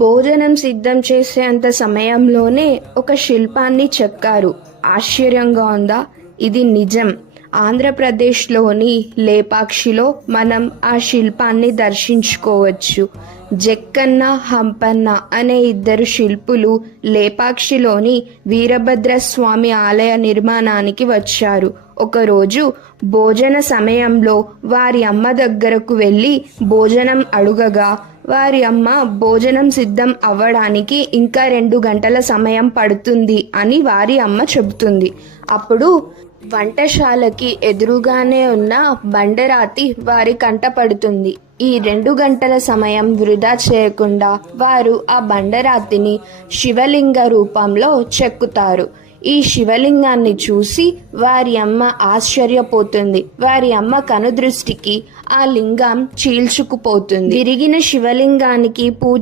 భోజనం సిద్ధం చేసేంత సమయంలోనే ఒక శిల్పాన్ని చెక్కారు. ఆశ్చర్యంగా ఉందా? ఇది నిజం. ఆంధ్రప్రదేశ్లోని లేపాక్షిలో మనం ఆ శిల్పాన్ని దర్శించుకోవచ్చు. జక్కన్న, హంపన్న అనే ఇద్దరు శిల్పులు లేపాక్షిలోని వీరభద్రస్వామి ఆలయ నిర్మాణానికి వచ్చారు. ఒకరోజు భోజన సమయంలో వారి అమ్మ దగ్గరకు వెళ్ళి భోజనం అడుగగా వారి అమ్మ భోజనం సిద్ధం అవ్వడానికి ఇంకా 2 గంటల సమయం పడుతుంది అని వారి అమ్మ చెబుతుంది. అప్పుడు వంటశాలకి ఎదురుగానే ఉన్న బండరాతి వారి కంట పడుతుంది. ఈ 2 గంటల సమయం వృధా చేయకుండా వారు ఆ బండరాతిని శివలింగ రూపంలో చెక్కుతారు. ఈ శివలింగాన్ని చూసి వారి అమ్మ ఆశ్చర్యపోతుంది. వారి అమ్మ కనుదృష్టికి ఆ లింగం చీల్చుకుపోతుంది. విరిగిన శివలింగానికి పూజ